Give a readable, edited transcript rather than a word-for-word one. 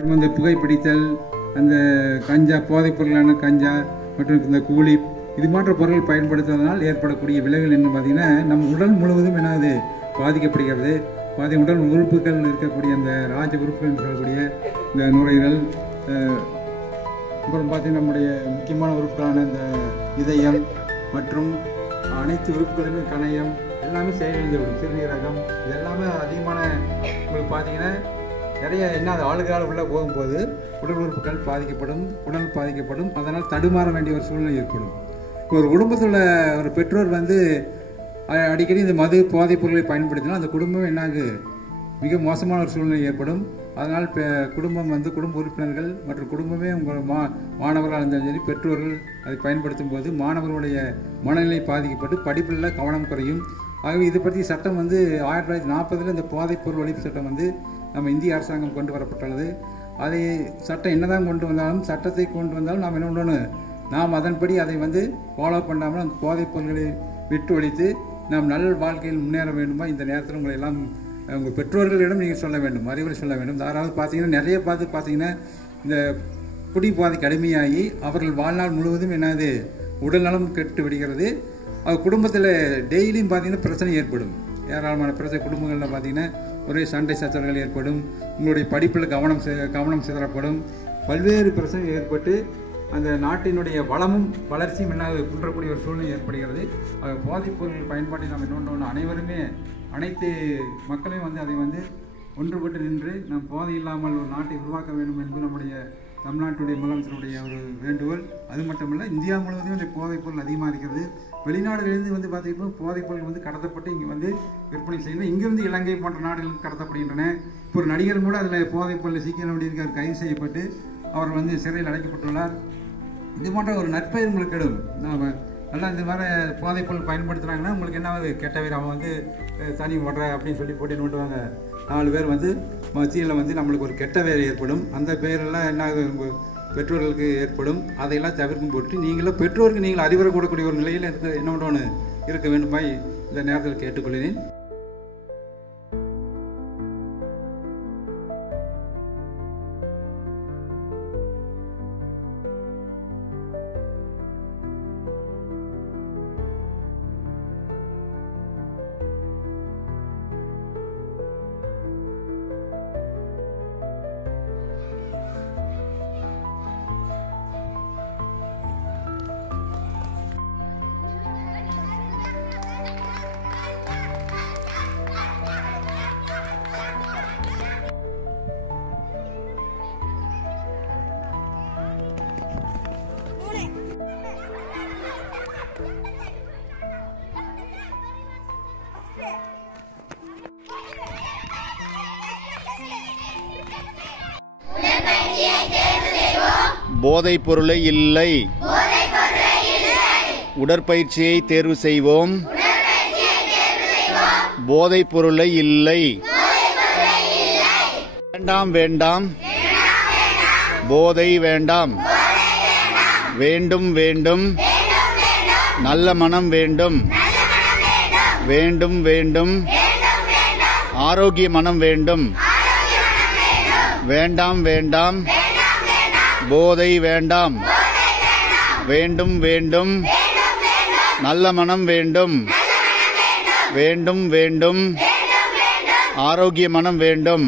மற்றும் இந்த புகைப்பிடித்தல், அந்த கஞ்சா, போதைப் பொருளான கஞ்சா மற்றும் இந்த கூலி, இது போன்ற பொருட்கள் பயன்படுத்துவதனால் ஏற்படக்கூடிய விளைவுகள் என்ன பார்த்தீங்கன்னா, நம் உடல் முழுவதும் என்னது பாதிக்கப்படுகிறது. உடல் உறுப்புகள் இருக்கக்கூடிய அந்த ராஜ உறுப்புகள் சொல்லக்கூடிய இந்த நுரையீரல், அப்புறம் பார்த்தீங்கன்னா நம்முடைய முக்கியமான உறுப்புகளான இந்த இதயம் மற்றும் அனைத்து உறுப்புகளுமே, கணையம் எல்லாமே செயலிழந்துவிடும். சிறுநீரகம் இது எல்லாமே அதிகமான உங்களுக்கு பார்த்தீங்கன்னா நிறைய என்ன ஆளுகளால் உள்ளே போகும்போது உடல் உறுப்புகள் பாதிக்கப்படும். அதனால் தடுமாற வேண்டிய ஒரு சூழ்நிலை ஏற்படும். ஒரு குடும்பத்தில் ஒரு பெற்றோர் அடிக்கடி இந்த மது போதைப் பொருட்களை பயன்படுத்தினால் அந்த குடும்பம் என்னாகு மிக மோசமான ஒரு சூழ்நிலை ஏற்படும். அதனால் குடும்பம் குடும்ப உறுப்பினர்கள் மற்றும் குடும்பமே உங்கள் மாணவர்களாக இருந்தாலும் சரி, பெற்றோர்கள் அதை பயன்படுத்தும் போது மாணவர்களுடைய மனநிலை பாதிக்கப்பட்டு படிப்பில் கவனம் குறையும். ஆகவே இது பற்றி சட்டம் 1940 இந்த போதைப் பொருள் ஒழிப்பு சட்டம் நம்ம இந்திய அரசாங்கம் கொண்டு வரப்பட்டுள்ளது. அதை சட்டம் என்னதான் கொண்டு வந்தாலும், சட்டத்தை கொண்டு வந்தாலும் நாம் என்ன பண்ணணும், நாம் அதன்படி அதை ஃபாலோ பண்ணாமல் அந்த போதைப் பொருள்களை விட்டு ஒழித்து நாம் நல்ல வாழ்க்கையில் முன்னேற வேண்டுமா? இந்த நேரத்தில் உங்களை எல்லாம் உங்கள் பெற்றோர்களிடம் நீங்கள் சொல்ல வேண்டும், அறிவுரை சொல்ல வேண்டும். அதாவது பார்த்தீங்கன்னா நிறைய பார்த்தீங்கன்னா இந்த குடி போதைக்கு அடிமையாகி அவர்கள் வாழ்நாள் முழுவதும் என்னது உடல் நலம் கெட்டு விடுகிறது. அது குடும்பத்தில் டெய்லியும் பார்த்தீங்கன்னா பிரச்சனை ஏற்படும். ஏராளமான பிரச்சனை குடும்பங்களில் பார்த்தீங்கன்னா ஒரே சண்டை சச்சரவுகள் ஏற்படும். உங்களுடைய படிப்பில் கவனம் சிதறப்படும். பல்வேறு பிரச்சனை ஏற்பட்டு அந்த நாட்டினுடைய வளமும் வளர்ச்சியும் குன்றக்கூடிய ஒரு சூழ்நிலை ஏற்படுகிறது. போதைப் பொருட்கள் பயன்பாட்டை நாம் இன்னொன்று அனைவருமே, அனைத்து மக்களையும் அதை ஒன்றுபட்டு நின்று நாம் போதை இல்லாமல் ஒரு நாட்டை உருவாக்க வேண்டும் என்பது நம்முடைய தமிழ்நாட்டுடைய முதலமைச்சருடைய ஒரு வேண்டுகோள். அது மட்டுமல்ல, இந்தியா முழுவதும் இந்த போதைப் பொருள் அதிகமாக இருக்கிறது. வெளிநாடுகளிலிருந்து பார்த்தீங்கன்னா போதைப் பொருள் கடத்தப்பட்டு இங்கே விற்பனை செய்யணும். இங்கிருந்து இலங்கை போன்ற நாடுகளுக்கு கடத்தப்படுகின்றன. இப்போ ஒரு நடிகர் கூட அதில் போதைப் பொருளை சிக்க வேண்டியிருக்கார், கைது செய்யப்பட்டு அவர் சிறையில் அடைக்கப்பட்டுள்ளார். இது போன்ற ஒரு நற்பெயர் உங்களுக்கு கெடும். நாம் நல்லா இந்த மாதிரி போதைப் பொருள் பயன்படுத்துகிறாங்கன்னா உங்களுக்கு என்ன கெட்ட பேர், அவன் தனி ஓடுற அப்படின்னு சொல்லி போட்டி நோட்டுவாங்க. 4 பேர் மத்தியில் நம்மளுக்கு ஒரு கெட்ட பேர் ஏற்படும். அந்த பேரெல்லாம் என்ன உங்கள் பெற்றோர்களுக்கு ஏற்படும். அதையெல்லாம் தவிர்க்கும் போட்டு நீங்களும் பெற்றோருக்கு நீங்கள் அறிவுரை கூடக்கூடிய ஒரு நிலையில் என்ன பண்ணணும் இருக்க வேண்டுமா இந்த நேரத்தில் கேட்டுக்கொள்கிறேன். போதைப் பொருளை இல்லை, உடற்பயிற்சியை தேர்வு செய்வோம். போதைப் பொருளை இல்லை. வேண்டாம் வேண்டாம், போதை வேண்டாம். வேண்டும் வேண்டும், நல்ல மனம் வேண்டும். வேண்டும் வேண்டும், ஆரோக்கிய மனம் வேண்டும். வேண்டாம் வேண்டாம், போதை வேண்டாம். வேண்டும் வேண்டும், நல்ல மனம் வேண்டும். வேண்டும் வேண்டும், ஆரோக்கிய மனம் வேண்டும்.